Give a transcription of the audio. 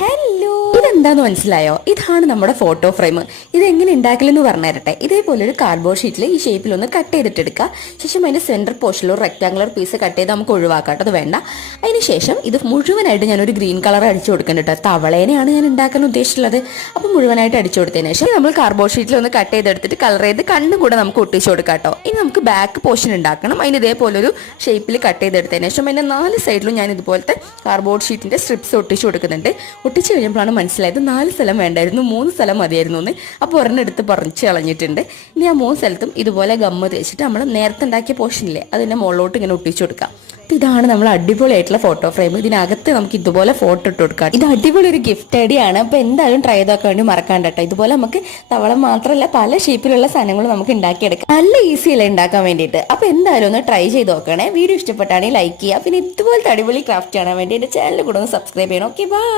Hello. ഇതെന്താന്ന് മനസ്സിലായോ? ഇതാണ് നമ്മുടെ ഫോട്ടോ ഫ്രെയിം ഇത് എങ്ങനെ ഉണ്ടാക്കലെന്ന് പറഞ്ഞു തരട്ടെ ഇതേപോലെ ഒരു കാർഡ്ബോർഡ് ഷീറ്റിൽ ഈ ഷേപ്പിൽ ഒന്ന് കട്ട് ചെയ്തിട്ട് എടുക്കുക ശേഷം അതിന്റെ സെന്റർ പോർഷനിൽ ഒരു റെക്ടാങ്കുലർ പീസ് കട്ട് ചെയ്ത് നമുക്ക് ഒഴിവാക്കാം അത് വേണ്ട. അതിന് ശേഷം ഇത് മുഴുവനായിട്ട് ഞാൻ ഒരു ഗ്രീൻ കളർ അടിച്ചു കൊടുക്കുന്നുണ്ട് കേട്ടോ. തവളേനെയാണ് ഞാൻ ഉണ്ടാക്കാൻ ഉദ്ദേശിച്ചുള്ളത് അപ്പോൾ മുഴുവനായിട്ട് അടിച്ചു കൊടുത്തതിന് ശേഷം നമ്മൾ കാർഡ്ബോർഡ് ഷീറ്റിൽ ഒന്ന് കട്ട് ചെയ്തെടുത്തിട്ട് കളർ ചെയ്ത് കണ്ണും കൂടെ നമുക്ക് ഒട്ടിച്ചു കൊടുക്കാട്ടോ ഇനി നമുക്ക് ബാക്ക് പോർഷൻ ഉണ്ടാക്കണം. അതിന് ഇതേപോലെ ഒരു ഷേപ്പിൽ കട്ട് ചെയ്തെടുത്തതിന് ശേഷം അതിന്റെ നാല് സൈഡിലും ഞാൻ ഇതുപോലത്തെ കാർഡ്ബോർഡ് ഷീറ്റിന്റെ സ്ട്രിപ്സ് ഒട്ടിച്ചു കൊടുക്കുന്നുണ്ട്. ഒട്ടിച്ചു കഴിഞ്ഞപ്പോഴാണ് മനസ്സിലായത് നാല് സ്ഥലം വേണ്ടായിരുന്നു മൂന്ന് സ്ഥലം മതിയായിരുന്നു എന്ന് അപ്പോൾ ഒരെണ്ണം എടുത്ത് കളഞ്ഞിട്ടുണ്ട്. ഇനി ആ മൂന്ന് സ്ഥലത്തും ഇതുപോലെ ഗമ്മ തേച്ചിട്ട് നമ്മൾ നേരത്തെ ഉണ്ടാക്കിയ പോർഷനില്ലേ അതിന്റെ മുകളിലോട്ട് ഇങ്ങനെ ഒട്ടിച്ചു കൊടുക്കാം. ഇതാണ് നമ്മൾ അടിപൊളിയായിട്ടുള്ള ഫോട്ടോ ഫ്രെയിം ഇതിനകത്ത് നമുക്ക് ഇതുപോലെ ഫോട്ടോ ഇട്ട് കൊടുക്കാം. ഇത് അടിപൊളി ഒരു ഗിഫ്റ്റ് ഐഡിയാണ്. അപ്പൊ എന്തായാലും ട്രൈ ചെയ്തൊക്കെ വേണ്ടി മറക്കാണ്ട് ഇതുപോലെ നമുക്ക് തവള മാത്രമല്ല പല ഷേപ്പിലുള്ള സാധനങ്ങളും നമുക്ക് ഉണ്ടാക്കിയെടുക്കാം. നല്ല ഈസി അല്ലേ ഉണ്ടാക്കാൻ വേണ്ടിയിട്ട്? അപ്പോൾ എന്തായാലും ഒന്ന് ട്രൈ ചെയ്ത് നോക്കണേ. വീഡിയോ ഇഷ്ടപ്പെട്ടാണെങ്കിൽ ലൈക്ക് ചെയ്യുക. പിന്നെ ഇതുപോലത്തെ അടിപൊളി ക്രാഫ്റ്റ് കാണാൻ വേണ്ടി എന്റെ ചാനൽ കൂടെ ഒന്ന് സബ്സ്ക്രൈബ് ചെയ്യണം. Okay bye